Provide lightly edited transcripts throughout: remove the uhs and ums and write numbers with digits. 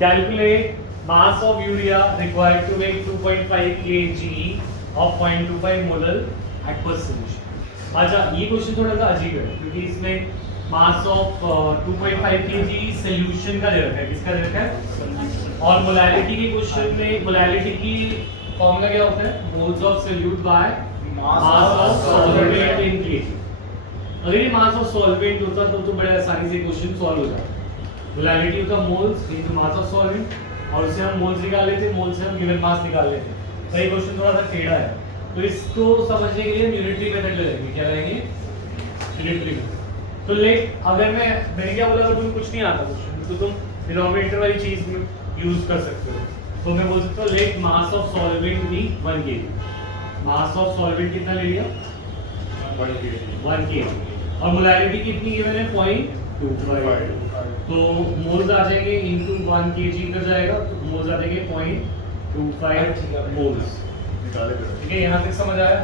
Calculate mass of urea required to make 2.5 kg of 0.25 molar aqueous solution. अच्छा, ये question थोड़ा सा अजीब है क्योंकि इसमें मास ऑफ 2.5 kg सोल्यूशन का दे रखा है. किसका दे रखा है? और मोलैलिटी के क्वेश्चन में मोलैलिटी की फॉर्मूला क्या होता है? Moles of solute by mass of solvent in kg. अगर ये मास ऑफ सॉल्वेंट होता तो बड़े आसानी से क्वेश्चन सॉल्व हो जाता. मोलैलिटी होता moles into mass of solvent और उससे हम मोल्स निकाल लेते, मोल्स से हम गिवन मास निकाल लेते. तो ये क्वेश्चन थोड़ा सा टेढ़ा है, तो इसको समझने के लिए हम यूनिटरी मेथड लगाएंगे. क्या लगाएंगे? Unitary method. तो लेट अगर मैंने क्या बोला, अगर तुम्हें कुछ नहीं आता क्वेश्चन तो तुम डिनोमिनेटर वाली चीज यूज कर सकते हो. तो मैं बोल सकता हूँ let mass of solvent be 1 kg. Mass of solvent कितना ले लिया? 1 kg. और मोलैलिटी कितनी गिवन है? 0.25. तो मोल्स आ जाएंगे इनटू 1 kg कर जाएगा, तो मोल्स आ जाएंगे 0.25 मोल्स. ठीक है, यहाँ तक समझ आया?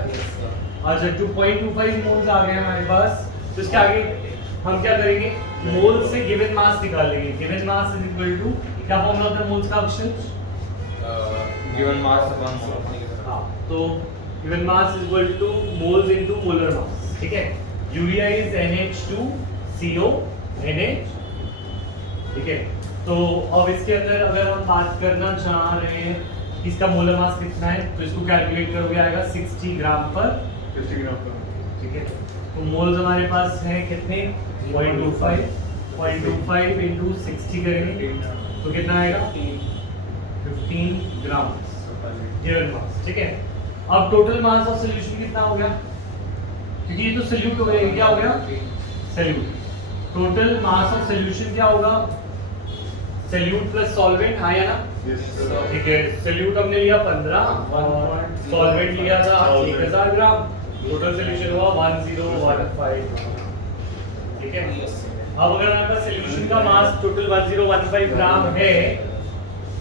अच्छा, 2.25 मोल्स आ गए हमारे पास. तो इसके आगे हम क्या करेंगे? मोल से गिवन मास निकाल लेंगे. Given mass is equal to, क्या फॉर्मूला होता है मोल्स का option? Given mass upon solvent. हाँ, तो given mass is equal to moles into molar mass. ठीक है, यूरिया इज NH2CO NH. ठीक है, तो अब इसके अंदर अगर हम बात करना चाह रहे हैं इसका मोलर मास कितना है, तो इसको कैलकुलेट करोगे आएगा 60 ग्राम पर. ठीक है, तो मोल्स हमारे पास है कितने? 0.25 इंटू 60 करेंगे तो कितना आएगा? 15 ग्राम गिवन मास. ठीक है, अब टोटल मास ऑफ सॉल्यूशन कितना हो गया? क्योंकि ये तो सॉल्यूट हो गया, ये क्या हो गया? Solute. Total mass of solution क्या होगा? Solute plus solvent. हाँ या ना? ठीक है, सॉल्यूट हमने लिया 15 और सॉल्वेंट लिया था 1000 ग्राम. टोटल सॉल्यूशन हुआ 1015. ठीक है, अब अगर हमारे पास सॉल्यूशन का मास टोटल 1015 ग्राम है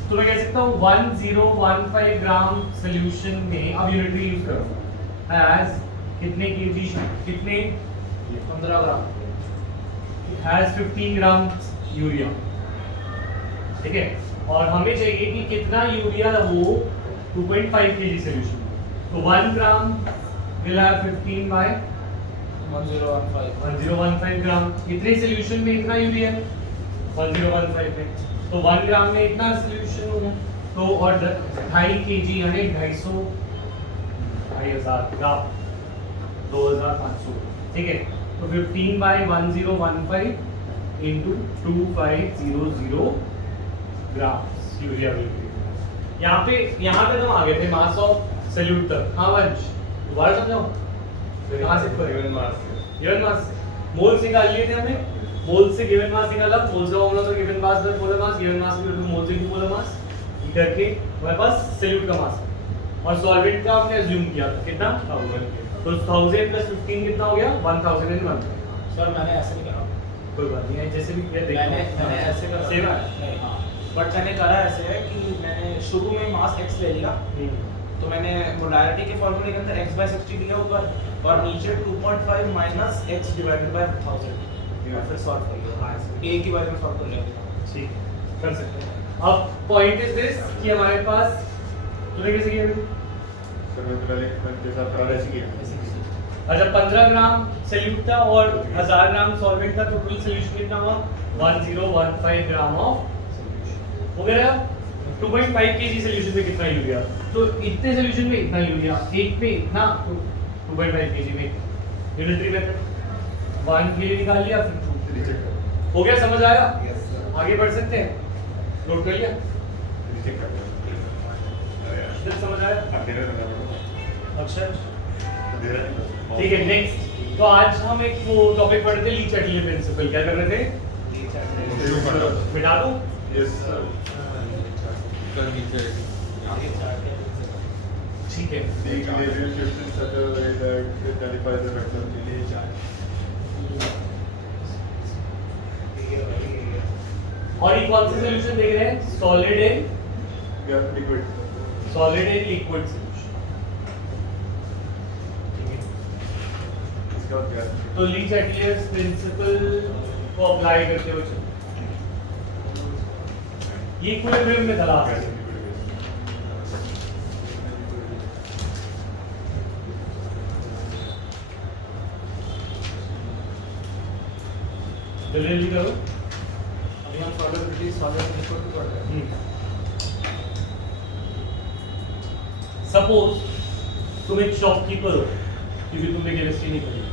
तो मैं कह सकता हूँ 1015 ग्राम सॉल्यूशन में, अब यूनिटरी यूज करो, एज कितने केजी, कितने? 15 ग्राम, हैज 15 ग्राम यूरिया. ठीक है, और हमें चाहिए कि कितना यूरिया हो 2.5 kg सॉल्यूशन. तो 1 ग्राम विल हैव 15 बाय 1015 ग्राम. इतने सॉल्यूशन में इतना यूरिया है 1015 में, तो 1 ग्राम में इतना सॉल्यूशन होगा. तो और 2.5 kg यानी 250 ग्राम 2500. ठीक है, तो 15 by 1015 into 2500 grams urea will be. यहाँ पे तुम आ गए थे मास ऑफ सॉल्यूट तक. हाँ वंश, दोबारा समझाओ. कहाँ से गिवन मास मोल्स निकाल लिए थे हमने. मोल्स से गिवन मास निकाला. मोल्स का फॉर्मूला था given mass by molar mass. Given mass equal to moles into molar मास. ये करके हमारे पास सॉल्यूट का मास और सॉल्वेंट का हमने अज्यूम किया था कितना? 1000. तो 1000 प्लस 15 कितना हो गया? 1001. सर मैंने ऐसे नहीं करा. कोई बात नहीं है, जैसे भी किया मैंने ऐसे करा. सेम है. हाँ, बट मैंने करा ऐसे है कि मैंने शुरू में मास x ले लिया, तो मैंने मोलैरिटी के फॉर्मूले के अंदर x/60 लिया ऊपर और नीचे 2.5 माइनस x डिवाइडेड बाय 1000 फिर सॉल्व कर लिया. a की बारे में सॉल्व कर लिया. ठीक, कर सकते हैं. अब पॉइंट इज दिस कि हमारे पास तूने कैसे किया? सर मैं पहले जैसा करा ऐसे किया. अच्छा, 15 ग्राम सॉल्यूट था और 1000 ग्राम सॉल्वेंट था. टोटल सॉल्यूशन कितना हुआ? 1015 ग्राम ऑफ सॉल्यूशन. हो गया 2.5 kg सॉल्यूशन में कितना यूरिया? तो इतने सॉल्यूशन में इतना यूरिया, एक पे इतना, तो 2.5 kg में यूनिटरी मेथड 1 kg निकाल लिया, फिर 2 से रिजेक्ट कर. हो गया, समझ आया? आगे बढ़ सकते हैं. नोट कर लिया? रिजेक्ट कर दिया. समझ आया? अच्छा, दे रहा है. ठीक है. नेक्स्ट, तो आज हम एक वो टॉपिक पढ़ रहे थे, ली चैटली प्रिंसिपल. क्या कर रहे थे? बिठा दूं? Yes sir. कर दीजिए. ठीक है. The behavior shifts in such a way that it nullifies the vector. और ये कौन सा सॉल्यूशन देख रहे हैं? Solid and liquid. Solid and liquid solution. इसका क्या? तो ली चैटलियर्स प्रिंसिपल को अप्लाई करते हुए चलो. ये इक्विलिब्रियम में था लास्ट। जल्दी करो। अभी हम सॉलिबिलिटी सॉलिड लिक्विड को पढ़ रहे हैं। सपोज तुम एक शॉपकीपर हो, क्योंकि तुमने केमिस्ट्री नहीं पढ़ी।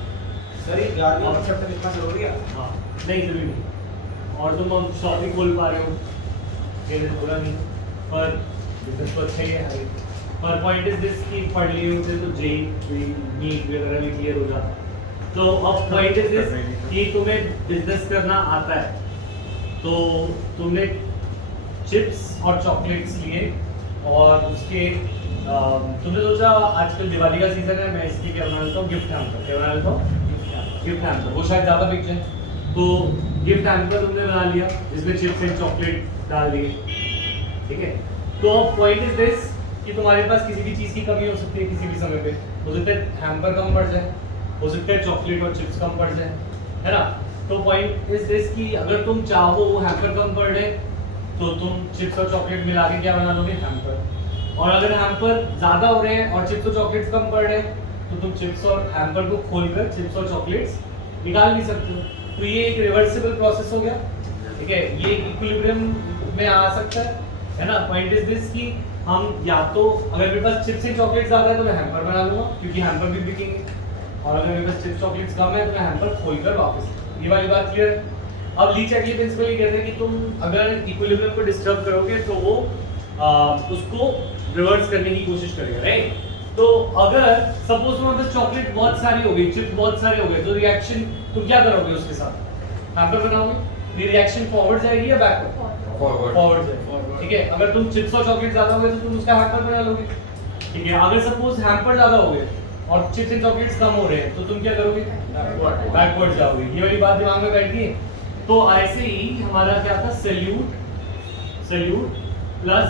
सर ये 11वीं कॉन्सेप्ट इतना जरूरी है? हाँ, नहीं जरूरी नहीं। और तुम अब शॉप भी खोल पा रहे हो, ये बुरा नहीं, पर बिजनेस तो अच्छा ही है। पर पॉइंट इज दिस कि पढ़ लिए होते तो जेई नीट वगैरह भी क्लियर हो जाता। तो अब पॉइंट इज दिस कि तुम्हें बिजनेस करना आता है, तो तुमने चिप्स और चॉकलेट्स लिए और उसके तुमने सोचा आजकल दिवाली का सीजन है, मैं इसके क्या बना लेता हूँ, गिफ्ट हैम्पर। क्या बना लेता हूँ? Gift hamper. वो शायद ज़्यादा बिक जाए, तो गिफ्ट हैम्पर तुमने बना लिया जिसमें चिप्स एंड चॉकलेट डाल दिए, ठीक है। तो अब पॉइंट इज दिस कि तुम्हारे पास किसी भी चीज़ की कमी हो सकती है किसी भी समय पे। हो सकता है हैम्पर कम पड़ जाए, हो सकता है चॉकलेट और चिप्स कम पड़ जाए, है ना। तो पॉइंट इज दिस कि अगर तुम चाहो वो हैम्पर कम पड़ जाए तो तुम चिप्स और चॉकलेट मिला के क्या बना लोगे, हैम्पर। और अगर हैम्पर ज़्यादा हो रहे हैं और चिप्स और चॉकलेट्स कम पड़ रहे हैं तो तुम चिप्स और हैम्पर को खोलकर चिप्स और चॉकलेट्स निकाल भी सकते हो। तो ये एक रिवर्सिबल प्रोसेस हो गया, ठीक है। ये इक्विलिब्रियम में आ सकता है ना। पॉइंट इज दिस कि हम या तो अगर मेरे पास चिप्स एंड चॉकलेट ज़्यादा है तो मैं हैम्पर बना लूँगा, क्योंकि हैम्पर भी बिकेंगे। और अगर मेरे पास चिप्स चॉकलेट्स कम है तो मैं हैम्पर खोलकर वापस, ये वाली बात क्लियर है। अब ली चैटली प्रिंसिपल ये कहते हैं कि तुम अगर इक्विलिब्रियम को डिस्टर्ब करोगे तो वो उसको रिवर्स करने की कोशिश करेगा, राइट। तो अगर सपोज तुम्हारे पास चॉकलेट बहुत सारी हो गई, चिप्स बहुत सारे हो गए, तो रिएक्शन तुम क्या करोगे उसके साथ, हैम्पर बनाओगे। रिएक्शन फॉरवर्ड जाएगी या बैकवर्ड? फॉरवर्ड जाएगी, ठीक है। अगर तुम चिप्स और चॉकलेट ज्यादा हो गए तो तुम उसका हैम्पर बना लोगे, ठीक है। अगर सपोज हैम्पर ज्यादा हो गए और चिप्स एंड चॉकलेट्स कम हो रहे हैं तो तुम क्या करोगे, बैकवर्ड जाओगे। ये वाली बात दिमाग में बैठ गई। तो ऐसे ही हमारा क्या था, solute plus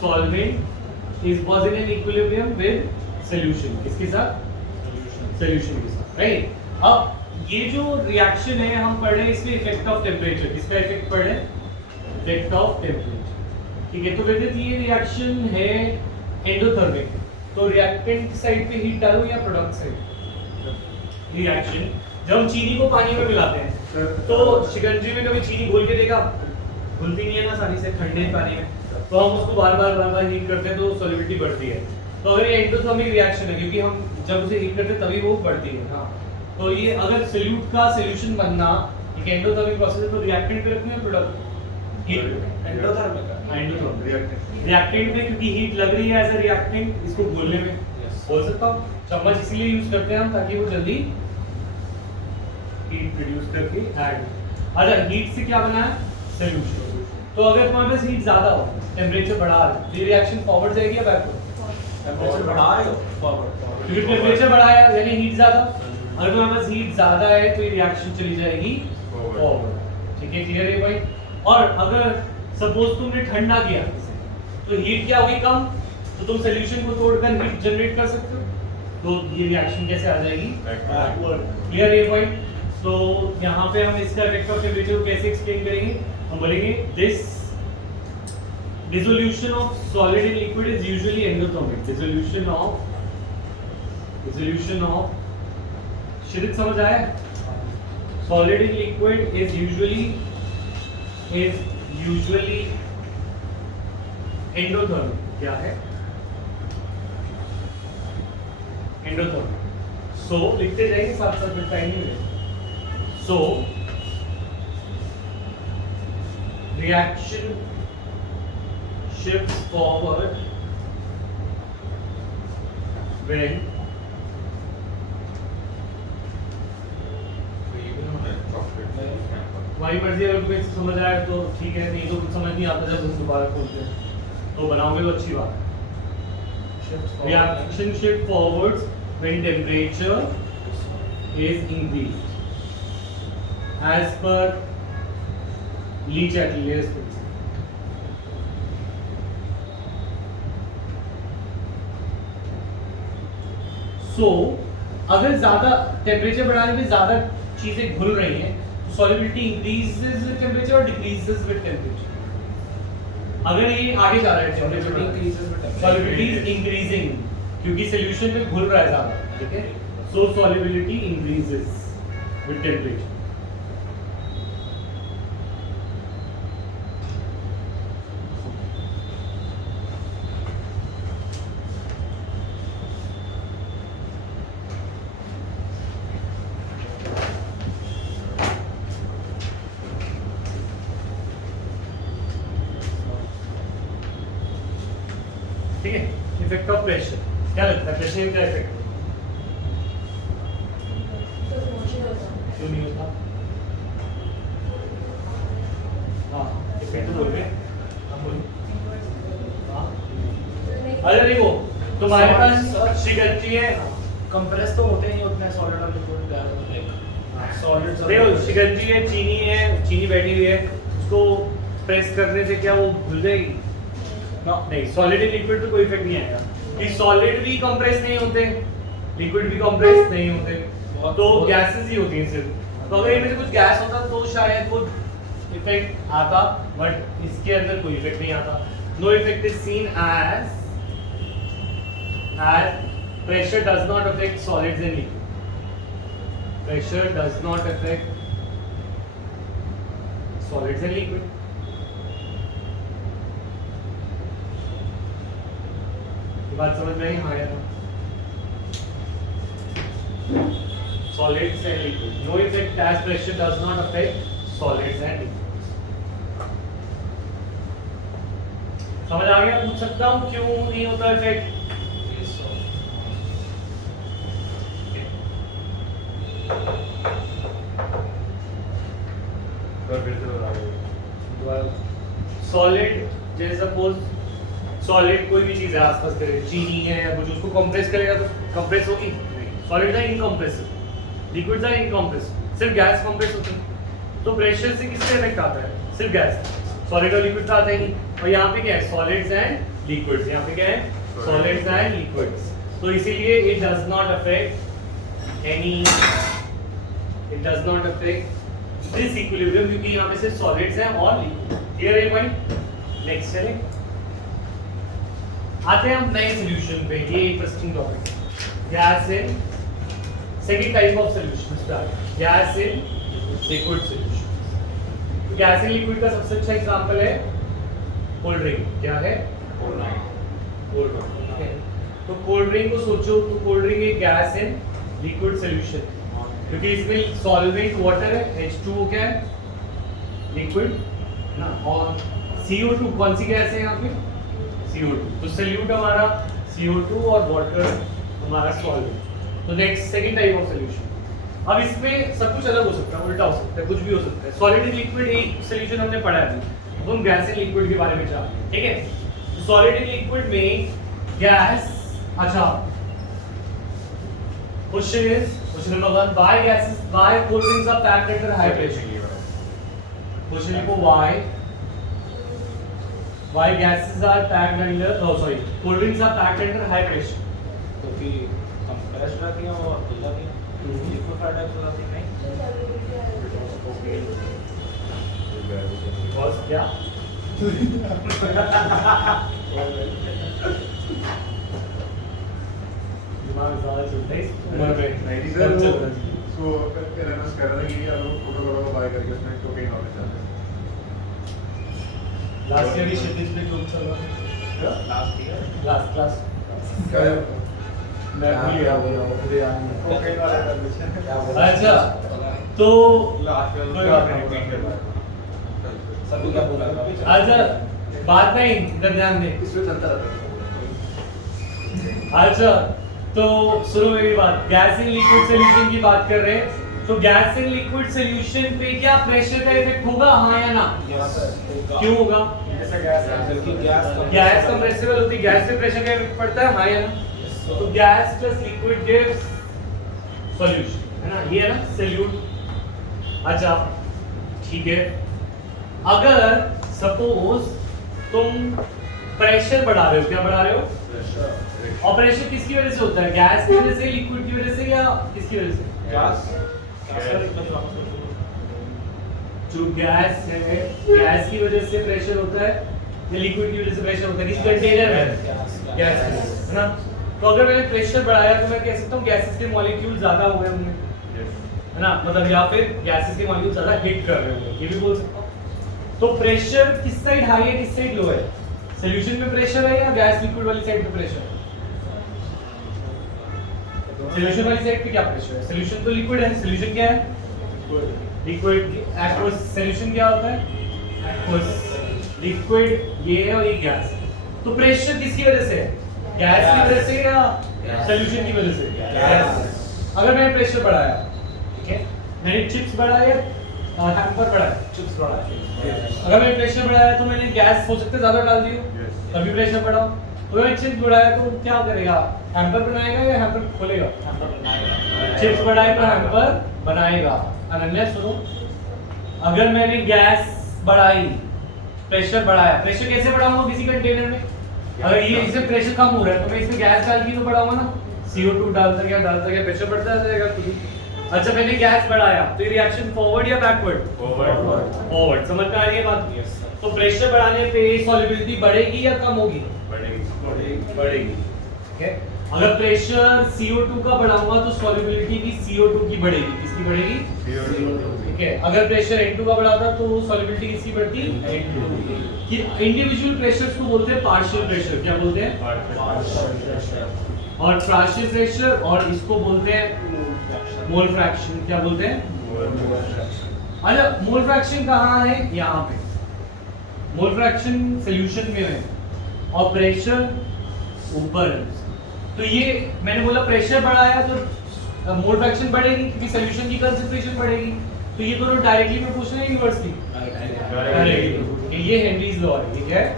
solvent is was in an equilibrium with solution. किसके साथ? सॉल्यूशन के साथ, राइट। अब ये जो रिएक्शन है हम पढ़ रहे हैं, इसमें इफेक्ट ऑफ टेम्परेचर, किसका इफेक्ट पढ़ रहे हैं, इफेक्ट ऑफ टेम्परेचर, ठीक है। तो वैसे ये रिएक्शन है एंडोथर्मिक। तो रिएक्टेंट साइड पे हीट डालो या प्रोडक्ट साइड? रिएक्शन जब हम चीनी को पानी में मिलाते हैं तो शिकंजी में कभी चीनी घोल के देखा, घुलती नहीं है ना आसानी से ठंडे पानी में, तो हम उसको बार बार हीट करते हैं तो सॉल्युबिलिटी बढ़ती है। तो अगर ये एंडोथर्मिक रिएक्शन है, क्योंकि हम जब उसे हीट करते हैं तभी वो बढ़ती है, हाँ। तो ये अगर सोल्यूट का सॉल्यूशन बनना एक एंडोथर्मिक प्रोसेस है, तो रिएक्टेंट पे रखते हैं प्रोडक्ट हीट, एंडोथर्मिक रिएक्टेंट में, क्योंकि हीट लग रही है एज अ रिएक्टेंट, इसको घोलने में बोल सकता हूँ। चम्मच इसलिए यूज करते हैं हम ताकि वो जल्दी हीट प्रोड्यूस करके ऐड। अच्छा, हीट से क्या बना है, सॉल्यूशन। तो अगर तुम्हारे पास हीट ज्यादा हो, टेम्परेचर बढ़ा रहे हो, तो रिएक्शन फॉरवर्ड जाएगी या बैकवर्ड? टेम्परेचर बढ़ा रहे हो, फॉरवर्ड। क्योंकि टेम्परेचर बढ़ाया यानी हीट ज्यादा। अगर तुम्हारे पास हीट ज्यादा है तो ये रिएक्शन चली जाएगी फॉरवर्ड, ठीक है। क्लियर है भाई। और अगर सपोज तुमने ठंडा किया तो हीट क्या होगी, कम, तो तुम सॉल्यूशन को तोड़कर हीट जनरेट कर सकते हो, तो ये रिएक्शन कैसे आ जाएगी, बैकवर्ड। क्लियर है पॉइंट। तो यहाँ पे हम इसका इफेक्ट ऑफ टेम्परेचर को कैसे एक्सप्लेन करेंगे, हम बोलेंगे this dissolution of solid in liquid is usually endothermic. Dissolution of शिरित समझ आया, solid in liquid is usually endothermic. क्या है, एंडोथर्मिक। सो लिखते जाएंगे साथ साथ में, टाइम नहीं है। So, reaction shifts forward when तुम्हारी मर्जी, अगर तुम्हें समझ आया तो ठीक है, नहीं तो कुछ समझ नहीं आता जब तुम दोबारा खोलते हैं तो बनाओगे तो अच्छी बात है। Reaction shift forwards when temperature is increased as per Lee Chatterjee's principle. So, अगर ज्यादा टेम्परेचर बढ़ाने में ज्यादा चीजें घुल रही हैं, सॉल्युबिलिटी इंक्रीजेस विद टेम्परेचर और डिक्रीजेस विद टेम्परेचर। अगर ये आगे जा रहा है temperature increases with temperature. Solubility is increasing क्योंकि सॉल्यूशन में घुल रहा है ज्यादा, ठीक है, सो सॉल्युबिलिटी इंक्रीजेस विद टेम्परेचर। ठीक है, इफेक्ट ऑफ प्रेशर क्या लगता है, प्रेशर का इफेक्ट क्यों नहीं होता? हाँ इफेक्ट तो बोल रहे हैं, आप बोलिए। हाँ अरे देखो तुम्हारे पास शिकंजी है, कंप्रेस तो होते नहीं उतने सॉलिड और लिक्विड लाइक सॉलिड देखो शिकंजी है, चीनी बैठी हुई है, उसको प्रेस करने से क्या वो घुल जाएगी? नहीं, सॉलिड एंड लिक्विड पे कोई इफेक्ट नहीं आएगा कि सॉलिड भी कंप्रेस नहीं होते, लिक्विड भी कंप्रेस नहीं होते, तो गैसेस ही होती हैं सिर्फ। तो अगर इनमें से कुछ गैस होता तो शायद वो इफेक्ट आता, बट इसके अंदर कोई इफेक्ट नहीं आता। No effect is seen as pressure does not affect solids and liquid. Pressure does not affect solids and liquid. ये बात समझ में आई हमारे यहाँ? Solids and liquid. No effect as pressure does not affect solids and liquids. समझ आ गया? पूछ सकता हूँ क्यों नहीं होता इफेक्ट? सॉलिड जैसे सपोज सॉलिड कोई भी चीज है आसपास करे, चीनी है या कुछ, उसको कंप्रेस करेगा तो कंप्रेस होगी? सॉलिड है इनकंप्रेसिबल, लिक्विड्स है इनकंप्रेसिबल, सिर्फ गैस कंप्रेस होती है। तो प्रेशर से किससे इफेक्ट आता है? सिर्फ गैस, सॉलिड और लिक्विड तो आता ही नहीं। और यहाँ पे क्या है? Solids and liquids. यहाँ पे क्या है? Solids and liquids. तो इसीलिए it does not affect any, it does not affect this equilibrium, क्योंकि यहाँ पे सिर्फ सॉलिड्स हैं और लिक्विड। क्लियर है पॉइंट? नेक्स्ट चलें, आते हैं हम नए सॉल्यूशन पे। ये इंटरेस्टिंग टॉपिक है, gas in second type of solution start, gas in liquid solution. तो गैस इन लिक्विड का सबसे अच्छा एग्जांपल है कोल्ड ड्रिंक। क्या है? Cold drink. तो कोल्ड ड्रिंक को सोचो तो कोल्ड ड्रिंक एक गैस इन लिक्विड सॉल्यूशन, क्योंकि इसमें सॉल्वेंट वाटर है, H2O क्या है? लिक्विड ना, और CO2 कौन सी गैस है यहाँ पे? CO2। तो सॉल्यूट हमारा CO2 और वाटर हमारा सॉल्वेंट। तो next second type of solution. अब इसमें सब कुछ अलग हो सकता है, उल्टा हो सकता है, कुछ भी हो सकता है। सॉलिड एंड लिक्विड एक सॉल्यूशन हमने पढ़ा है, अब हम गैस एंड लिक्विड के बारे में जानते हैं, ठीक है? तो सॉलिड एंड लिक्विड में गैस, अच्छा question number 1, why cold drinks are packed under high pressure? Question लिखो why gases are packed under, cold drinks are packed under high pressure? क्योंकि कंप्रेस रहती है और पिघल जाती है, लिक्विफाइड टाइप हो जाती है। नहीं बस क्या? दिमाग ज़्यादा चलता है इस उम्र में। नहीं सर, वो एलएमएस कह रहा था कि यार वो फोटो को बाय करके उसमें कोकेन वाले जाते हैं। लास्ट ईयर ही क्षितिज पे जोक चल रहा था। लास्ट क्लास क्या है? मैं भूल गया पूरे याद नहीं। कोकेन वाला कर लीजिए। अच्छा तो लास्ट ईयर कोई बात नहीं। सभी क्या बोला? अच्छा बात नहीं, इधर ध्यान दे। इसमें चलता रहता है। अच्छा तो सुनो मेरी बात, गैस इन लिक्विड सॉल्यूशन की बात कर रहे हैं। तो गैस इन लिक्विड सॉल्यूशन पे क्या प्रेशर का इफेक्ट होगा, हाँ या ना? क्यों होगा? ऐसा गैस है क्योंकि गैस कंप्रेसिबल होती है, गैस पे प्रेशर का इफेक्ट पड़ता है, हाँ या ना? तो gas plus liquid gives solution, है ना? ये है ना सॉल्यूट। अच्छा ठीक है, अगर सपोज तुम प्रेशर बढ़ा रहे हो, क्या बढ़ा रहे हो? और प्रेशर किसकी वजह से होता है? गैस की वजह से, लिक्विड की वजह से, या किसकी वजह से? जो गैस है, गैस की वजह से प्रेशर होता है, ये लिक्विड की वजह से प्रेशर होता है किसी कंटेनर में गैस है ना। तो अगर मैंने प्रेशर बढ़ाया तो मैं कह सकता हूँ गैसेस के मॉलिक्यूल ज्यादा हो गए होंगे है ना, मतलब या फिर गैसेस के मॉलिक्यूल ज्यादा हिट कर रहे होंगे, ये भी बोल सकता हूँ। तो प्रेशर किस साइड हाई है किस साइड लो है, सॉल्यूशन में प्रेशर है या गैस लिक्विड वाली साइड पे प्रेशर है? सॉल्यूशन वाली साइड पे क्या प्रेशर है? सॉल्यूशन तो लिक्विड है, सॉल्यूशन क्या है? लिक्विड। एक्वस सॉल्यूशन क्या होता है? एक्वस लिक्विड ये है और ये गैस है। तो प्रेशर किसकी वजह से है, गैस की वजह से या सॉल्यूशन की वजह से? गैस। अगर मैंने प्रेशर बढ़ाया, ठीक है, मैंने चिप्स बढ़ाया और हैम्पर बढ़ाया, चिप्स बढ़ाया, अगर मैंने प्रेशर बढ़ाया तो मैंने गैस हो सकता है ज्यादा डाल दियो, तभी प्रेशर बढ़ाओ। तो मैंने चिप्स बढ़ाया तो क्या करेगा, हैम्पर बनाएगा या हैम्पर खोलेगा? चिप्स बढ़ाए तो हैम्पर बनाएगा। अनन्या सुनो, अगर मैंने गैस बढ़ाई, प्रेशर बढ़ाया, प्रेशर कैसे बढ़ाऊंगा किसी कंटेनर में? अगर ये इससे प्रेशर कम हो रहा है तो मैं इसमें गैस डाल के तो बढ़ाऊंगा ना, CO2 डालता गया प्रेशर बढ़ता जाएगा खुद ही। अच्छा मैंने गैस बढ़ाया तो ये रिएक्शन फॉरवर्ड या बैकवर्ड? फॉरवर्ड। समझ में आ रही है बात? तो प्रेशर बढ़ाने पे सॉल्युबिलिटी बढ़ेगी या कम होगी? बढ़ेगी। ठीक है, अगर प्रेशर CO2 का बढ़ाऊंगा तो सॉल्युबिलिटी भी CO2 की बढ़ेगी। किसकी बढ़ेगी? ठीक है, अगर प्रेशर N2 का बढ़ाता तो सॉल्युबिलिटी किसकी बढ़ती? N2 की। इंडिविजुअल प्रेशर्स को बोलते हैं पार्शियल प्रेशर। क्या बोलते हैं? और पार्शियल प्रेशर, और इसको बोलते हैं मोल फ्रैक्शन। क्या बोलते हैं? अच्छा, मोल फ्रैक्शन कहाँ है? यहाँ पे मोल फ्रैक्शन सॉल्यूशन में है और प्रेशर ऊपर है। तो ये मैंने बोला प्रेशर बढ़ाया तो मोल फ्रैक्शन बढ़ेगी क्योंकि सॉल्यूशन की कंसंट्रेशन बढ़ेगी। तो ये दोनों डायरेक्टली में पूछ रहे हैं यूनिवर्सली डायरेक्टली। ये हेनरीज लॉ है। ये क्या है?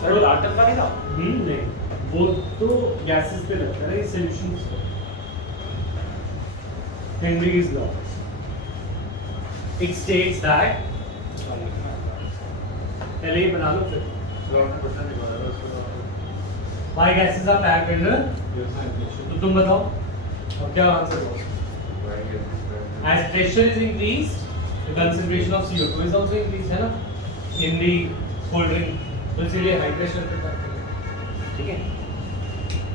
सर लाटक वाली था? नहीं, वो तो गैसेस पे लगता है, ये सॉल्यूशंस पे। Henry's law. It states that पहले ये बना लो फिर। Why gases are packed under? तो तुम बताओ अब क्या आंसर हो? As pressure is increased, the concentration of CO2 is also increased, है ना? In the cold drink, तो इसीलिए हाई प्रेशर पे पैक करते हैं। ठीक है,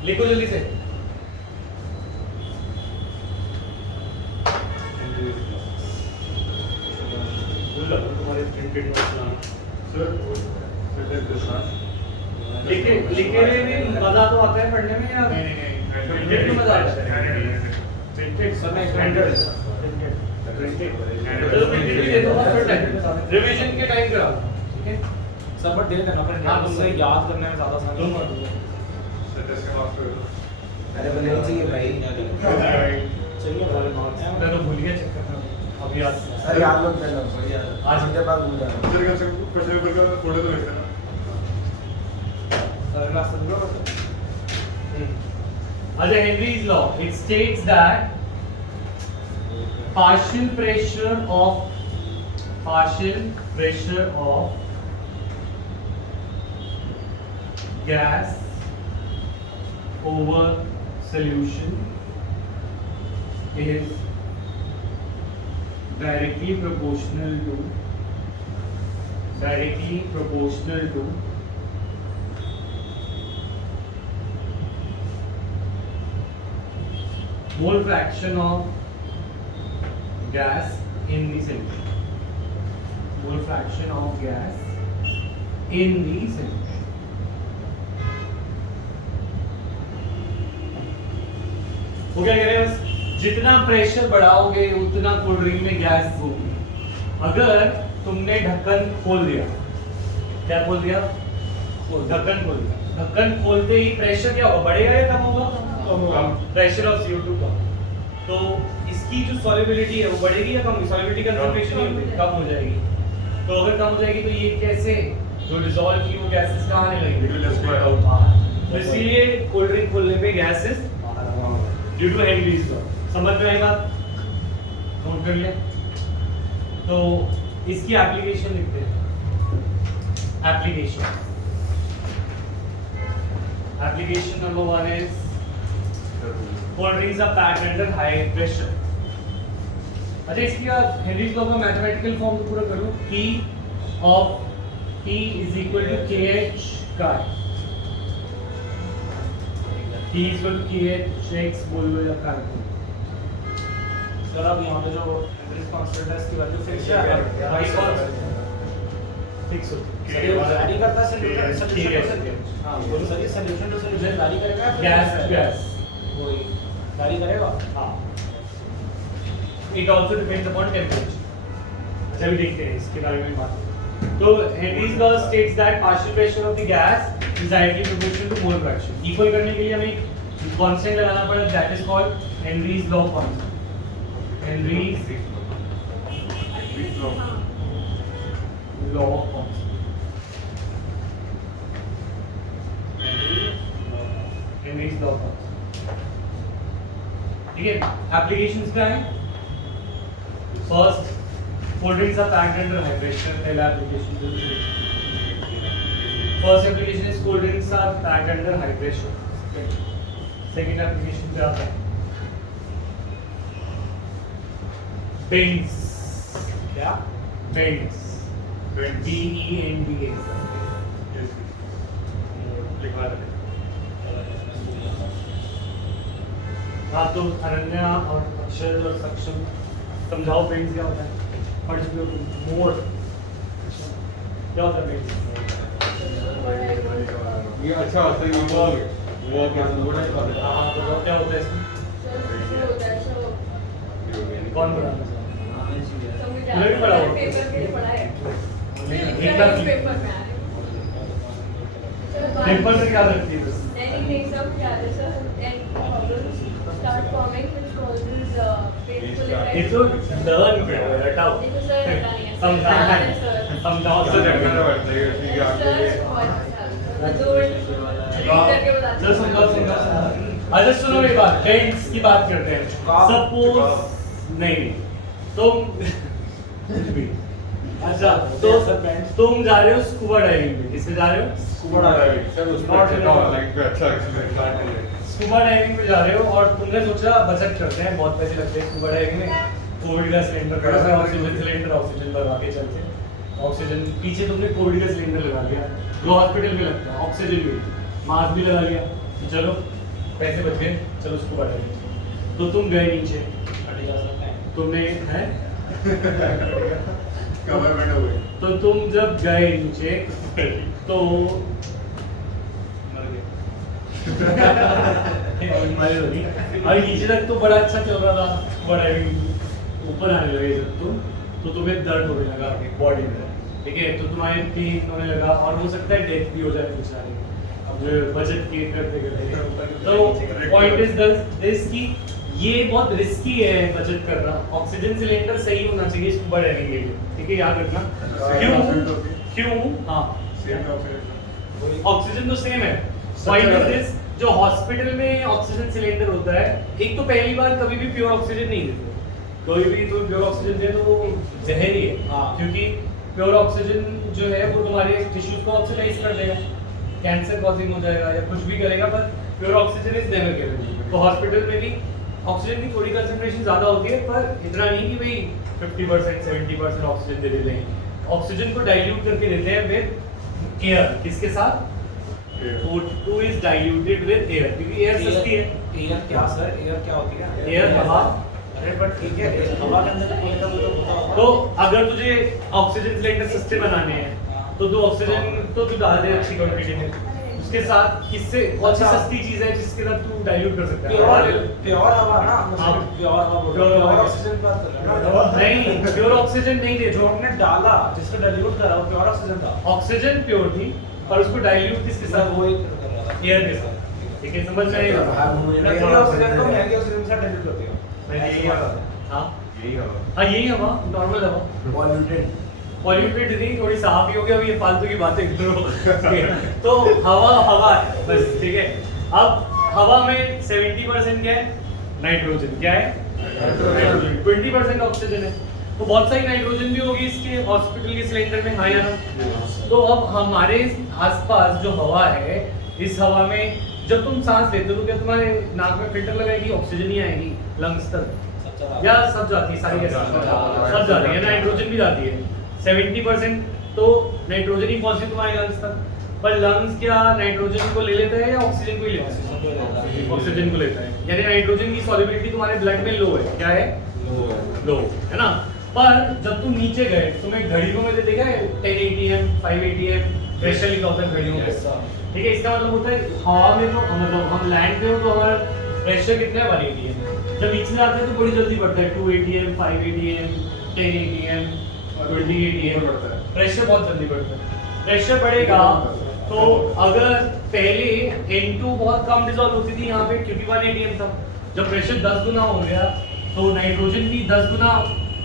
लिखो जल्दी से। तुम्हारे प्रिंटेड नोट्स लाना। लिखे भी मजा तो आता है पढ़ने में या प्रिंटेड में मजा आता है? प्रिंटेड सर मैं स्टैंडर्ड प्रिंटेड भी दे दूंगा फिर टाइम रिवीजन के टाइम करा। ठीक है सर बट दे देना फिर हाँ, तुमसे याद करने में ज्यादा आसान दूंगा अरे बने चाहिए भाई चलिए मैं तो भूल गया चेक करना अभी आज सर याद मत करना, बढ़िया आज मुझे बात भूल जाना। क्वेश्चन पेपर का फोटो तो भेज देना। क्लास में दूंगा Under Henry's law, it states that partial pressure of gas over solution is directly proportional to mole fraction of gas in the solution. Mole fraction of gas in the solution. वो क्या कह रहे हैं? बस जितना pressure बढ़ाओगे उतना cold drink में gas होगी। अगर तुमने ढक्कन खोल दिया, क्या खोल दिया? ढक्कन खोल दिया। ढक्कन खोलते ही प्रेशर क्या होगा? बढ़ेगा या कम होगा? प्रेशर ऑफ CO2 का। तो इसकी जो सॉल्युबिलिटी है वो बढ़ेगी या कम होगी? सॉल्युबिलिटी कंसंट्रेशन कम हो जाएगी। तो अगर कम हो जाएगी तो ये कैसे जो डिसॉल्व की वो गैसेस कहाँ आने लगेंगी? तो इसीलिए कोल्ड ड्रिंक खोलने पे gases due to Henry's law. समझ में आई बात? नोट कर लिया? तो इसकी एप्लीकेशन लिखते हैं। Application number 1 is cold drinks are packed under high pressure. अच्छा इसकी आप हेनरीज लॉ का मैथमेटिकल फॉर्म तो पूरा करो। P of T is equal to KH का है। T is equal to KH x बोलो या काय बोलो। सर अब यहाँ पे जो इंटरेस्ट कांस्टेंट है इसकी वैल्यू फिक्स है Right फिक्स होती है। ये वैरी करता है ठीक सॉल्यूशन है। हां बोलो सर ये सॉल्यूशन टू सॉल्यूशन वैरी करेगा या फिर गैस वही वैरी करेगा हाँ। It also depends upon temperature। अच्छा भी देखते हैं इसके बारे में बात। तो Henry's law states that partial pressure of the gas is directly proportional to mole fraction। Equal करने के लिए हमें constant लगाना पड़ा, that is called Henry's law constant। Henry's law constant। Henry's law constant। ठीक है, applications क्या है? First, cold drinks are packed under high pressure। पहला application first application is cold drinks are packed under high pressure। Second application क्या है? Bends। क्या Bends। B-E-N-D-S। लिखवा रहे हाँ तो अनन्या और अक्षर और सक्षम समझाओ बेंड्स क्या होता है? पढ़ चुके हो तुम। मोर क्या होता है बेंड्स? ये अच्छा होता है वो क्या थोड़ा ही बात है। हाँ तो क्या होता है इसमें? कौन पढ़ा? तुमने भी पढ़ा होगा। पेपर में क्या रखती है? ये तो लर्न करो हटाओ। समझाओ तो जरा समझाओ। अच्छा सुनो एक बात, बेंड्स की बात करते हैं। सपोज नहीं तुम अच्छा तो तुम जा रहे हो स्कूबा डाइविंग में। किससे जा रहे हो? स्कूबा डाइविंग सर उसमें अच्छा लाइक पे अच्छा एक्सपीरियंस। स्कूबा डाइविंग में जा रहे हो और तुमने सोचा बचत करते हैं, बहुत पैसे लगते हैं स्कूबा डाइविंग में। कोविड का सिलेंडर पड़ा था, ऑक्सीजन सिलेंडर, ऑक्सीजन लगा के चलते। ऑक्सीजन पीछे तुमने कोविड का सिलेंडर लगा लिया जो हॉस्पिटल में लगता है, ऑक्सीजन भी, मास्क भी लगा लिया, तो चलो पैसे बच गए, चलो स्कूबा डाइविंग। तो तुम गए नीचे, तुमने है गवर्नमेंट हो गई। तो तुम जब गए नीचे तो मर गए। अरे नीचे तक तो बड़ा अच्छा चल रहा था, बड़ा ऊपर आने लगे जब तो तुम्हें दर्द होने लगा बॉडी में, ठीक है, तो तुम्हारे पेन होने लगा और हो सकता है डेथ भी हो जाए बेचारे। अब जो बजट के करते करते तो पॉइंट इज दिस कि ये बहुत रिस्की है बचत करना। ऑक्सीजन सिलेंडर सही होना चाहिए स्कूबा डाइविंग के लिए, ठीक है, याद रखना। क्यों हाँ ऑक्सीजन तो सेम है। पॉइंट इज दिस, जो हॉस्पिटल में ऑक्सीजन सिलेंडर होता है, एक तो पहली बार कभी भी प्योर ऑक्सीजन नहीं देते। कोई भी तो प्योर ऑक्सीजन दे तो वो जहरी है, क्योंकि प्योर ऑक्सीजन जो है वो तुम्हारे टिश्यूज को ऑक्सीडाइज कर देगा, कैंसर कॉजिंग हो जाएगा या कुछ भी करेगा, पर pure oxygen is never given. तो हॉस्पिटल में भी ऑक्सीजन की थोड़ी कंसंट्रेशन ज्यादा होती है, पर इतना नहीं कि भाई 50% 70% ऑक्सीजन दे देते हैं। ऑक्सीजन को डाइल्यूट करके देते हैं विद एयर। किसके साथ? O2 is diluted with air, क्योंकि एयर सस्ती है। एयर क्या सर, एयर क्या होती है? एयर हवा। अरे बट ठीक है, हवा के अंदर कोई ना कोई तो होता होगा। तो अगर तुझे ऑक्सीजन सिलेंडर सस्ते बनाने हैं तो तू ऑक्सीजन तो तू डाल दे अच्छी क्वांटिटी में, उसके साथ किससे कौन सी सस्ती चीज है जिसके साथ तू डाइल्यूट कर सकता है? हवा ले लो। प्योर हवा ना, हाँ। मतलब प्योर हवा बोल रहे हो, Pure हवा। प्योर ऑक्सीजन की बात कर रहे हो ना। नहीं, प्योर ऑक्सीजन नहीं दे, जो हमने डाला, जिसको डाइल्यूट करा वो प्योर ऑक्सीजन था। ऑक्सीजन प्योर थी पर उसको डाइल्यूट किसके साथ? वो एक कर रहा था एयर के साथ, ठीक है, समझ में आएगा? नकली ऑक्सीजन को महंगे ऑक्सीजन के साथ डाइल्यूट करते हो। यही हवा। हाँ यही हवा। हाँ यही हवा, नॉर्मल हवा। पॉल्यूटेड नहीं, थोड़ी साफ ही हो गया। अभी ये फालतू की बातें करो। तो हवा हवा है बस, ठीक है। अब हवा में 70% क्या है? नाइट्रोजन। क्या है? 20% ऑक्सीजन है। तो बहुत सारी नाइट्रोजन भी होगी इसके हॉस्पिटल के सिलेंडर में, हाँ या ना? तो अब हमारे आसपास जो हवा है, इस हवा में जब तुम सांस लेते हो तो क्या तुम्हारे नाक में फिल्टर लगाएगी? ऑक्सीजन ही आएगी लंग्स तक, या सब जाती है? सारी गैसें सब जाती है, नाइट्रोजन भी जाती है। 70% तो नाइट्रोजन ही पहुंची तुम्हारे लंग्स तक। पर लंग्स क्या नाइट्रोजन को ले लेता है या ऑक्सीजन को ही लेता है? ऑक्सीजन को लेता है, यानी नाइट्रोजन की सॉल्युबिलिटी तुम्हारे ब्लड में लो है। क्या है? लो है ना। पर जब तुम नीचे गए, तुम्हें घड़ियों में देखा है 10 atm 5 atm प्रेशर लिखा होता है घड़ियों पे, ठीक है। इसका मतलब होता है हवा में तो मतलब हम लैंड पे हो तो हमारा प्रेशर कितना है 1 atm, जब नीचे जाते हैं तो बड़ी जल्दी बढ़ता है 2 atm 5 atm 10 atm 20 atm बढ़ता है। प्रेशर बहुत जल्दी बढ़ता है। प्रेशर बढ़ेगा तो अगर पहले N2 बहुत कम डिसॉल्व होती थी यहाँ पे क्योंकि 1 atm था, जब प्रेशर 10 गुना हो गया तो नाइट्रोजन भी 10 गुना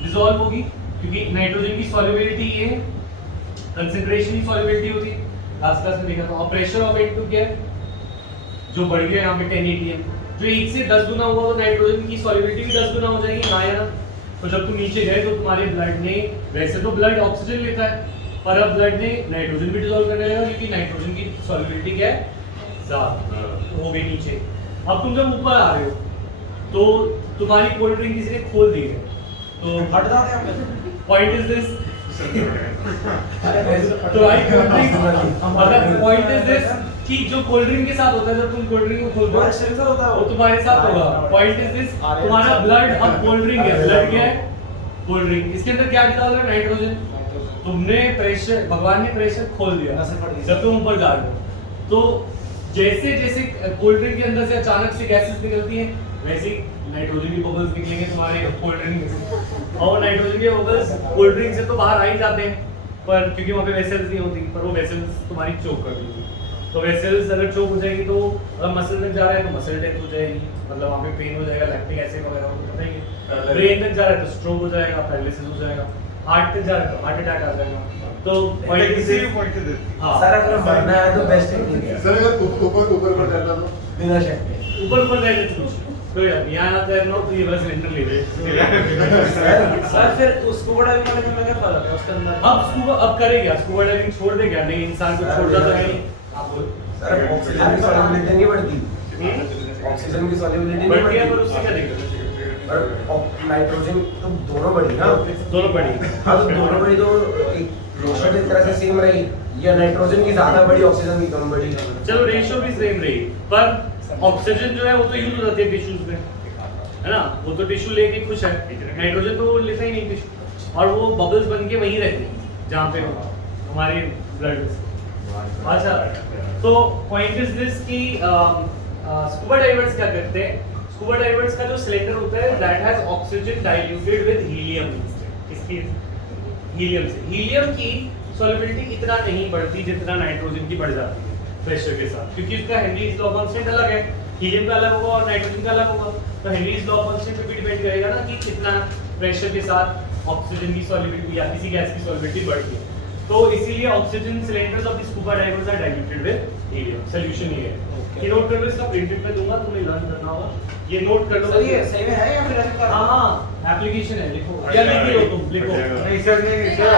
डिसॉल्व होगी, क्योंकि नाइट्रोजन की सॉल्युबिलिटी ये कंसंट्रेशन की सॉल्युबिलिटी होती है, लास्ट क्लास में देखा था। और प्रेशर ऑफ N2 क्या है जो बढ़ गया यहाँ पे 10 atm, जो 1 से 10 गुना हुआ तो नाइट्रोजन की सॉल्युबिलिटी भी 10 गुना हो जाएगी, हाँ या ना। तो जब तुम नीचे गए तो तुम्हारे ब्लड ने, वैसे तो ब्लड ऑक्सीजन लेता है पर अब ब्लड ने नाइट्रोजन भी डिसॉल्व करने लगा क्योंकि नाइट्रोजन की सॉल्युबिलिटी क्या है ज्यादा हो गई नीचे। अब तुम जब ऊपर आ रहे हो तो तुम्हारी कोल्ड ड्रिंक किसी ने खोल दी है, तो हट जाते हैं हम। पॉइंट इज दिस, तुम्हारी कोल्ड ड्रिंक मतलब पॉइंट इज दिस कि जो कोल्ड ड्रिंक के साथ होता है, जब तुम कोल्ड ड्रिंक को खोलते हमारे हो शरीर से होता है वो तुम्हारे साथ होगा। पॉइंट इज दिस, तुम्हारा ब्लड अब कोल्ड ड्रिंक है, ब्लड क्या है? Cold drink. इसके अंदर क्या डिसॉल्व है? नाइट्रोजन। तुमने प्रेशर, भगवान ने प्रेशर खोल दिया जब तुम ऊपर जा रहे हो, तो जैसे जैसे कोल्ड ड्रिंक के अंदर से अचानक से गैसेस निकलती हैं वैसे ही नाइट्रोजन की बबल्स निकलेंगे तुम्हारे कोल्ड ड्रिंक में से, और नाइट्रोजन के बबल्स कोल्ड ड्रिंक से तो बाहर आ ही जाते हैं, पर क्योंकि वहाँ पे वेसल्स नहीं होती, पर वो वेसल्स तुम्हारी चोक कर देंगी। तो वेसल्स अगर चोक हो जाएगी तो अगर मसल तक जा रहा है तो मसल डेथ हो जाएगी, मतलब वहाँ पे पेन हो जाएगा, लैक्टिक एसिड वगैरह हो जाएगा। ब्रेन तक जा रहा है तो स्ट्रोक हो जाएगा, पैरालिसिस हो जाएगा। हार्ट तक जा रहा है तो हार्ट अटैक आ जाएगा। तो पॉइंट किसी भी पॉइंट से देती हाँ, सर अगर मरना है तो बेस्ट टेक्निक है सर अगर ऊपर ऊपर तैरना तो बिना शक के। ऊपर जाए तो यहाँ ना तैरना हो तो ये वाला सिलेंडर ले ले। सर फिर उसको बड़ा भी वाले में क्या फर्क है उसके अंदर? अब स्कूबा अब करेगा, स्कूबा डाइविंग छोड़ देगा? नहीं, इंसान को छोड़ता तो है नहीं। आप बोल। सर ऑक्सीजन की सॉल्युबिलिटी नहीं बढ़ती, ऑक्सीजन की सॉल्युबिलिटी बढ़ नहीं गया पर बढ़ती, उससे क्या दिक्कत है? पर नाइट्रोजन तो दोनों बढ़ी ना। दोनों बढ़ी। हाँ तो दोनों बढ़ी तो रेशो एक तरह से सेम रही, या नाइट्रोजन की ज्यादा बढ़ी ऑक्सीजन की कम बढ़ी? चलो रेशियो भी सेम रही, पर ऑक्सीजन जो है वो तो यूज हो जाती है टिश्यूज में, है ना, वो तो टिश्यू लेके खुश है। नाइट्रोजन तो वो लेता ही नहीं टिश्यू, और वो बबल्स बन के वहीं रहते हैं जहाँ पे हमारे ब्लड में। अच्छा, तो पॉइंट इज दिस कि स्कूबा डाइवर्स क्या करते हैं? स्कूबा डाइवर्स का जो सिलेंडर होता है that has oxygen diluted with helium. इसकी हीलियम से, हीलियम की सॉल्युबिलिटी इतना नहीं बढ़ती जितना नाइट्रोजन की बढ़ जाती है प्रेशर के साथ, क्योंकि इसका हेनरीज लॉ कांस्टेंट अलग है, हीलियम का अलग होगा और नाइट्रोजन का अलग होगा। तो हेनरीज लॉ कांस्टेंट पे भी डिपेंड करेगा ना कि कितना प्रेशर के साथ ऑक्सीजन की सॉल्युबिलिटी या किसी गैस की सॉल्युबिलिटी बढ़ती है। तो इसीलिए oxygen cylinders of the scuba divers are diluted with helium. Solution ये है। ये नोट कर लो, इसका प्रिंटेड पे दूंगा, तुम्हें लर्न करना होगा। ये नोट कर लो। सर ये सही में है या फिर ऐसे कर? हां हां, एप्लीकेशन है, लिखो। क्या लिख रहे हो तुम? लिखो। नहीं सर, नहीं सर,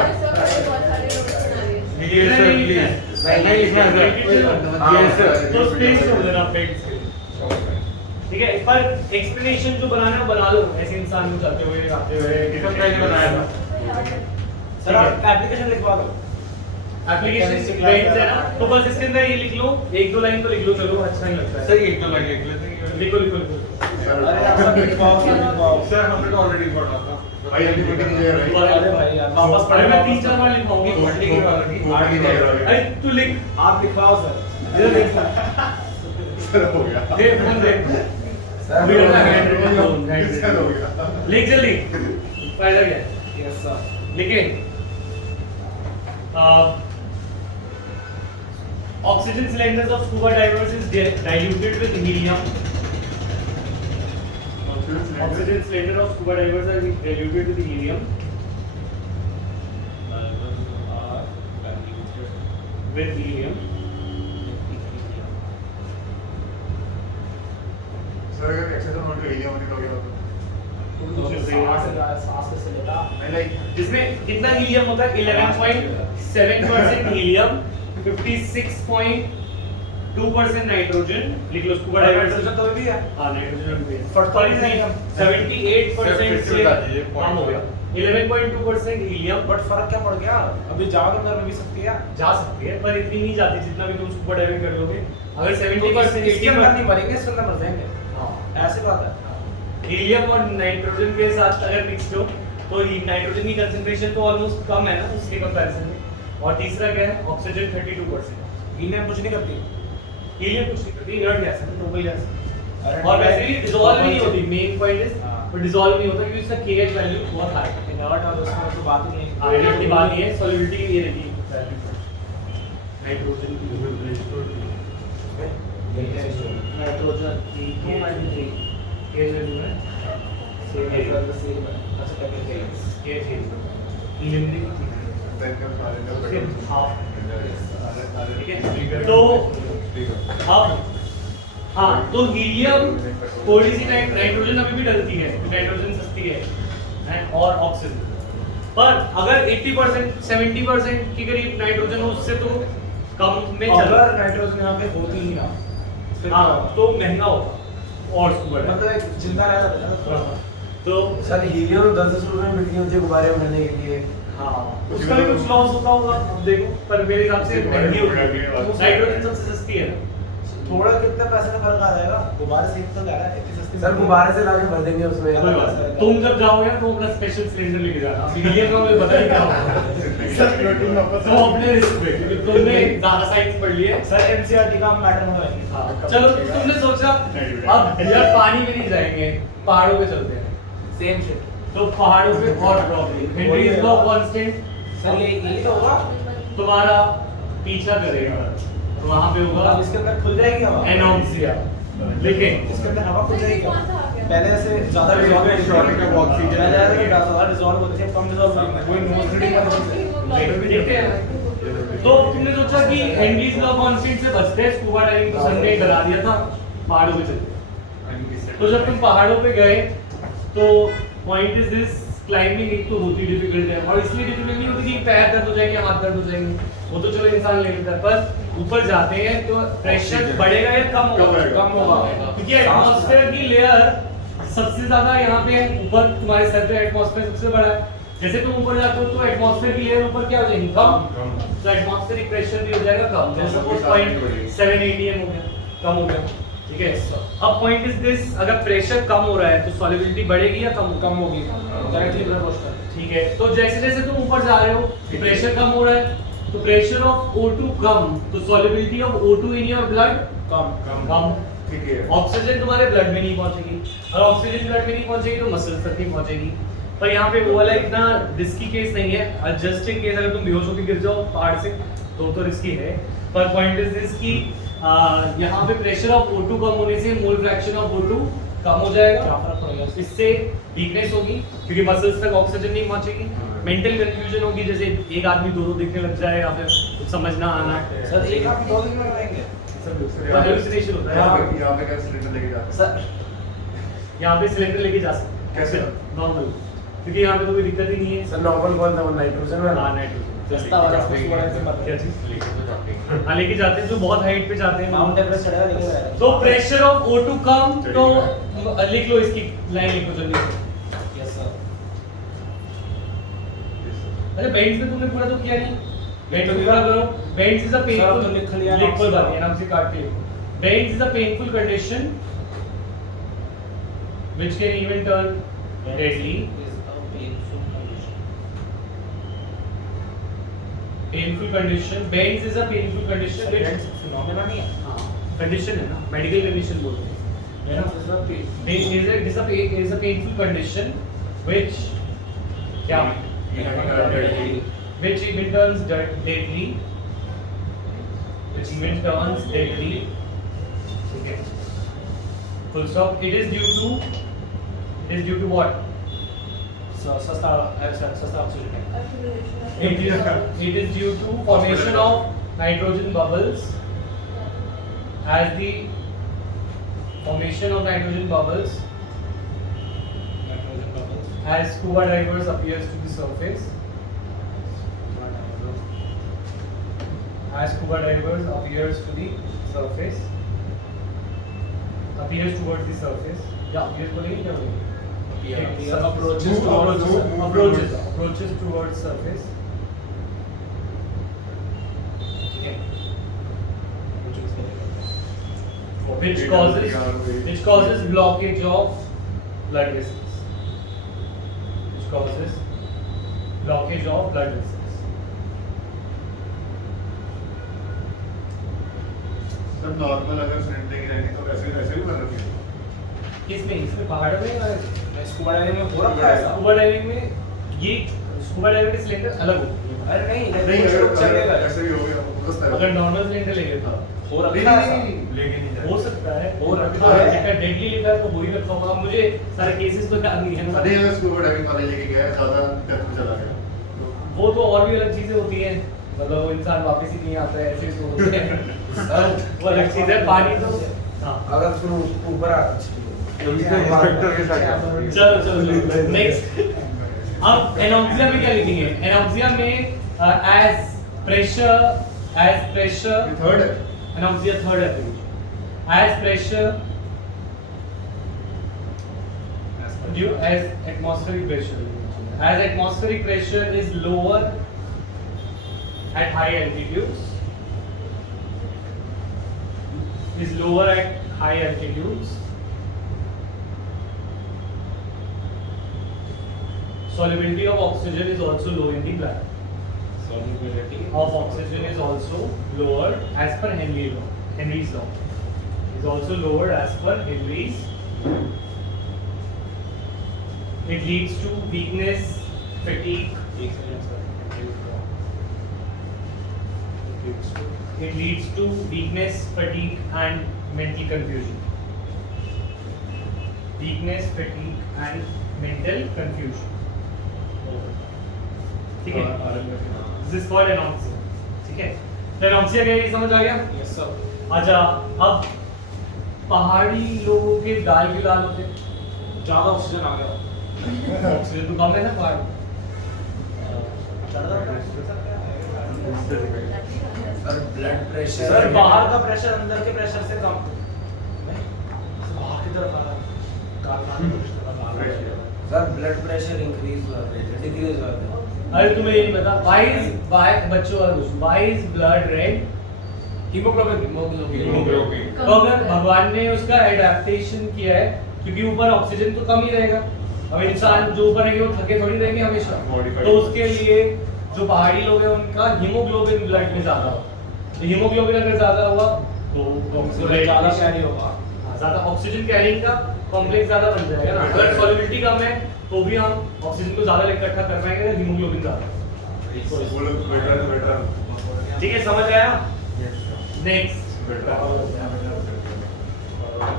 ये सर प्लीज नहीं लिखना सर। ये सर तो स्पेस छोड़ देना पेज के लिए। ठीक है, पर एक्सप्लेनेशन जो बनाना है वो बना लो, ऐसे इंसान को चलते हुए दिखाते हुए। ये सब मैंने बनाया था। सर आप एप्लीकेशन लिखवा दो। एप्लीकेशन पेज है ना, तो बस इसके अंदर ये लिख लो, एक दो लाइन तो लिख लो, चलो अच्छा नहीं लगता है। सर एक तो लगे लेते हैं। लिखो लिखो लिखो। अरे आप सब लिखवाओ, सब लिखवाओ। सर हमने तो ऑलरेडी पढ़ा था। भाई अभी मीटिंग नहीं है भाई। अरे भाई यार वापस अरे पढ़े मैं 3-4 बार लिखवाऊंगी। पढ़ने की बात की आगे जा रहा है। अरे तू लिख। आप लिखवाओ सर। इधर लिख। सर हो गया दे फोन दे। सर अभी अपना हैंड राइट सर हो गया लिख जल्दी। फायदा क्या है? Yes sir. लिखें। Oxygen cylinders of scuba divers is diluted with helium. Oxygen cylinder of scuba divers are diluted with helium. With helium. Sir अगर एक्सेस ऑन के एरिया में तो क्या होता सांस से लेगा। है लाइक जिसमें कितना हीलियम होता है? 11.7% हीलियम, 56.2% नाइट्रोजन। लिख लो स्कूबा डाइवर्स। तो भी है। हाँ नाइट्रोजन भी है। 48 78% से फिर से बता दीजिए, कम हो गया। 11.2% हीलियम बट फर्क क्या पड़ गया? अभी जावा के अंदर में भी सकती है। जा सकती है पर इतनी नहीं जाती जितना भी तुम स्कूबा डाइविंग कर लोगे। अगर 70% इसके अंदर नहीं मरेंगे, इसके अंदर मर जाएंगे। हाँ ऐसी बात है। हीलियम और नाइट्रोजन के साथ अगर मिक्स्ड हो तो नाइट्रोजन की कंसंट्रेशन तो ऑलमोस्ट कम है ना उसके कंपैरिजन में। और तीसरा क्या है ऑक्सीजन 32%। हीलियम कुछ नहीं करती। हीलियम कुछ नहीं करती, इनर्ट गैस है, नोबल गैस है। अरे और वैसे भी डिसॉल्व नहीं होती, हाँ। मेन पॉइंट इज पर डिसॉल्व नहीं होता क्योंकि इसका केएच वैल्यू बहुत हाई है। इनर्ट और उसमें तो बात ही नहीं है। आइडेंटिटी बात नहीं है, सॉल्युबिलिटी ये रहेगी वैल्यू नाइट्रोजन नाइट्रोजन की 293 केएच वैल्यू है सेम है अच्छा क्या कहते हैं? केएच है हीलियम की ठीक है। तो अब हाँ तो हीलियम थोड़ी सी नाइट्रोजन अभी भी डलती है, नाइट्रोजन सस्ती है और ऑक्सीजन। पर अगर 80% 70% के करीब नाइट्रोजन हो उससे तो कम में चल अगर नाइट्रोजन यहाँ पे होती ही ना फिर क्या हाँ होगा? तो महंगा होगा और स्कूबा डाइविंग। मतलब एक जिंदा रहता है ना। तो सर हीलियम 10 रुपए में बिकती होती है गुब्बारे बनाने के लिए। हाँ उसका भी कुछ लॉस होता होगा अब देखो, पर मेरे हिसाब से महंगी होगी। नाइट्रोजन सबसे सस्ती है ना। थोड़ा कितने पैसे का फर्क आ जाएगा? गुब्बारे से तो जा रहा है इतनी सस्ती। सर गुब्बारे से लाके भर देंगे उसमें। कोई बात नहीं। तुम जब जाओगे तो अपना स्पेशल सिलेंडर लेके जाना। हीलियम का मुझे पता नहीं क्या होगा। तो अपने रिस्क पे क्योंकि तुमने ज्यादा साइंस पढ़ लिया है। सर एनसीईआरटी का हम पैटर्न बनाएंगे। हाँ, चलो तुमने सोचा अब यार पानी में नहीं जाएंगे, पहाड़ों पे चलते हैं। Same shit. तो पहाड़ों पे और problem Henry's law constant sir यही तो होगा। तुम्हारा पीछा करेगा तो वहां पे होगा अब इसके अंदर खुल जाएगी हवा। एनॉक्सिया। लेकिन इसके अंदर हवा खुल जाएगी। कौन सा आ गया? पहले से ज्यादा shortage of oxygen। पहले से ज्यादा डिसॉल्व होते थे, कम डिसॉल्व होते थे। कोई नोज रीडिंग का नहीं। देखते हैं। तो तुमने सोचा कि हेनरीज लॉ कांस्टेंट से बचते हैं स्कूबा डाइविंग तो सर ने डरा दिया था पहाड़ों पे चलते। तो जब तुम पहाड़ों पे गए तो पॉइंट इज दिस क्लाइंबिंग एक तो होती डिफिकल्ट है और इसलिए डिफिकल्ट नहीं होती कि पैर दर्द हो जाएंगे, हाथ दर्द हो जाएंगे, वो तो चलो इंसान ले लेता है। पर ऊपर जाते हैं तो प्रेशर बढ़ेगा या कम होगा? कम होगा। क्योंकि एटमॉस्फेयर की लेयर सबसे ज्यादा यहाँ पे है, ऊपर तुम्हारे सर पे एटमॉस्फेयर सबसे बड़ा है। जैसे तुम ऊपर जाते हो तो एटमॉस्फेयर की लेयर ऊपर क्या हो जाएगी? कम। तो एटमॉस्फेरिक प्रेशर भी हो जाएगा कम। जैसे सपोज 0.7 atm हो गया, कम हो गया। ठीक है। अब पॉइंट इज दिस, अगर प्रेशर कम हो रहा है तो सॉल्युबिलिटी बढ़ेगी या कम होगी? Directly proportional. ठीक है। तो जैसे जैसे तुम ऊपर जा रहे हो प्रेशर कम हो रहा है तो प्रेशर ऑफ O2 कम, तो solubility of O2 in your blood कम। ठीक है। ऑक्सीजन तुम्हारे ब्लड में नहीं पहुंचेगी और ऑक्सीजन ब्लड में नहीं पहुंचेगी तो मसल्स तक नहीं पहुंचेगी। पर यहाँ पे वो वाला इतना रिस्की केस नहीं है। जस्ट इन केस अगर तुम बेहोश होकर गिर जाओ पहाड़ से तो रिस्की है। पर पॉइंट इज दिस कि यहाँ पे प्रेशर ऑफ O2 कम होने से मोल फ्रैक्शन ऑफ O2 कम हो जाएगा। क्या फर्क पड़ेगा? इससे वीकनेस होगी क्योंकि मसल्स तक ऑक्सीजन नहीं पहुंचेगी। मेंटल कंफ्यूजन होगी, जैसे एक आदमी दो दिखने लग जाए या फिर कुछ समझ ना आना। सर एक आप 2 दिन में रहेंगे। हेलुसिनेशन होता है। यहाँ पे क्या सिलेंडर लेके जाते हैं? सर यहाँ पे सिलेंडर लेके जा सकते हैं। कैसे? नॉर्मल, क्योंकि यहाँ पे तो कोई दिक्कत ही नहीं है। सर नॉर्मल कौन था वो नाइट्रोजन में? हाँ, नाइट्रोजन सस्ता वाला स्कूबा डाइविंग से मत क्या चीज? हाँ लेके जाते हैं जो बहुत हाइट पे जाते हैं। माउंट एवरेस्ट चढ़ेगा लेके जाएगा। तो प्रेशर ऑफ O2 कम, तो लिख लो इसकी लाइन लिखो जल्दी से। Yes sir. अरे बेंड्स में तुमने पूरा तो किया नहीं। बेंड्स पूरा करो। बेंड्स इज अ पेनफुल, तो लिख लिया। लिख कोई बात नहीं, आराम से काट के लिखो। Bends is a painful condition which can even turn deadly. Painful condition. Bends is a painful condition which phenomena नहीं है। condition है ना, medical condition बोलते हैं, है ना? Is a painful condition which क्या? Which even turns deadly. Which even turns deadly. ठीक है. Full stop. It is due to what? सस्ता ऑक्सीजन है। It is due to formation of nitrogen bubbles. As the formation of nitrogen bubbles as scuba divers appears to the surface. As scuba divers appears to the surface. Appears towards the surface. Yeah, appears बोलेंगे क्या बोलेंगे? approaches approaches towards surface. Which causes blockage of blood vessels. Which causes blockage of blood vessels. सब normal अगर sprinting रहेगी तो ऐसे ऐसे भी बन रखी है। इसमें पहाड़ों में स्कूबा डाइविंग में हो रखा है ऐसा? स्कूबा डाइविंग में ये स्कूबा डाइविंग के सिलेंडर अलग होते हैं। अरे नहीं नहीं अगर चलेगा ऐसे भी हो गया हो सकता है। अगर नॉर्मल सिलेंडर लेंगे तो हो नहीं, रखा है नहीं, ऐसा? लेके नहीं हो सकता है। हो रखा अगर है। अगर डेडली लिखा है तो वही रखा होगा। मुझे सारे केसेस तो ध्यान नहीं है ना। अरे अगर स्कूबा डाइविंग वाले लेके गया है ज्यादा डेप्थ में चला गया वो तो और भी अलग चीजें होती हैं। मतलब वो इंसान वापस ही नहीं आता है, ऐसे तो होते हैं। वो अलग चीज है। पानी तो हाँ अगर तुम ऊपर इंस्पेक्टर के साथ चलो नेक्स्ट। अब एनॉक्सिया में क्या लिखेंगे? एनॉक्सिया में एज प्रेशर थर्ड है एनॉक्सिया थर्ड है। As pressure due as atmospheric pressure is lower at high altitudes solubility of oxygen is also low in the blood. Solubility Of oxygen is also lower as per Henry's law. Is also lower as per Henry's. It leads to weakness, fatigue. It leads to weakness, fatigue, and mental confusion. Weakness, fatigue, and mental confusion. ठीक है? This is called anorexia. ठीक है? तो anorexia क्या है ये समझ आ गया? Yes sir. अच्छा, अब पहाड़ी लोगों के गाल भी लाल होते हैं। ज्यादा ऑक्सीजन आ गया। ऑक्सीजन तो कम है ना पहाड़। सर ब्लड प्रेशर सर बाहर का प्रेशर अंदर के प्रेशर से कम। बाहर की तरफ आ रहा है। सर ब्लड प्रेशर इंक्रीज हुआ है डिक्रीज हुआ है अरे तुम्हें ये नहीं पता why बच्चों वाला question why is blood red? Haemoglobin तो अगर भगवान ने उसका एडेप्टेशन किया है क्योंकि ऊपर ऑक्सीजन तो कम ही रहेगा। अब इंसान जो ऊपर रहेंगे वो थके थोड़ी रहेंगे हमेशा। Modified. तो उसके लिए जो पहाड़ी लोग हैं उनका हीमोग्लोबिन ब्लड में ज्यादा होता है। तो हीमोग्लोबिन अगर ज्यादा हुआ तो ऑक्सीजन ज्यादा कैरी होगा। ज्यादा ऑक्सीजन कैरिंग का कॉम्प्लेक्स ज्यादा बन जाएगा ना। अगर सॉल्युबिलिटी कम है तो भी हम ऑक्सीजन को ज्यादा इकट्ठा कर पाएंगे हीमोग्लोबिन ज्यादा। बोलो बेटर ठीक है समझ आया? नेक्स्ट बेटर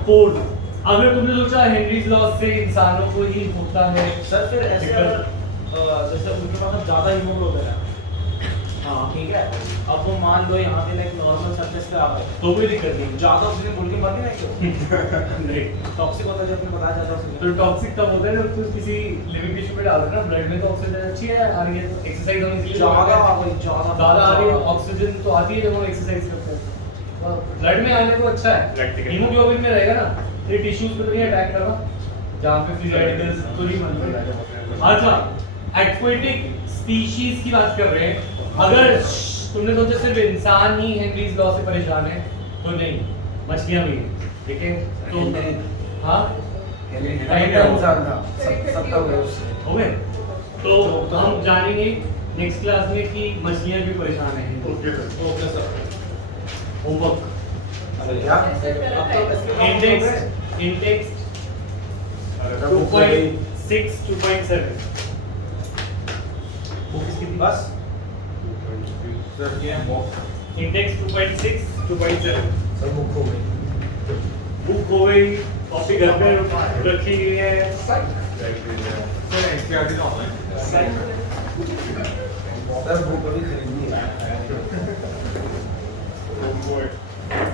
फोर्थ, अगर तुमने सोचा हेनरीज लॉ से इंसानों को ही होता है सर फिर ऐसे दिक्कत। अगर जैसे उनके पास अब ज्यादा हीमोग्लोबिन है हाँ ठीक है अब वो मान लो यहाँ पे लाइक नॉर्मल सरफेस पे आ गए तो कोई दिक्कत नहीं। ज्यादा ऑक्सीजन बोल के मर नहीं क्यों नहीं टॉक्सिक होता है जब आपने बताया जाता है तो टॉक्सिक तब होता है जब तुम किसी लिविंग टिश्यू पे डाल दो ना ब्लड में तो ऑक्सीजन अच्छी है आ रही है तो एक्सरसाइज होने के लिए ज्यादा आ गई ज्यादा आ रही है ऑक्सीजन तो आती है जब हम एक्सरसाइज करते हैं। ब्लड में आने को अच्छा है हीमोग्लोबिन में रहेगा ना तो ये टिश्यूज पे तो नहीं अटैक करना जहाँ पे फ्री रेडिकल्स तो नहीं बनते। अच्छा एक्वेटिक स्पीशीज की बात कर रहे हैं। अगर तुमने सोचा सिर्फ इंसान ही हेनरीज लॉ से परेशान है तो नहीं मछलियां भी हैं, ठीक है? तो हाँ इंसान था सबका हुआ उससे हो गए तो हम जानेंगे नेक्स्ट क्लास में कि मछलियां भी परेशान हैं। Okay sir okay sir homework क्या अब तो इसके काम इंडेक्स हो गए। इंडेक्स अरे 2.6 2.7 बुक किसकी थी? बस सर ये इंडेक्स 2.6 2.7 सब बुक हो गई बुक हो गई कॉपी घर पे रखी हुई है। सर एनसीईआरटी का ऑनलाइन सर बुक अभी खरीदनी है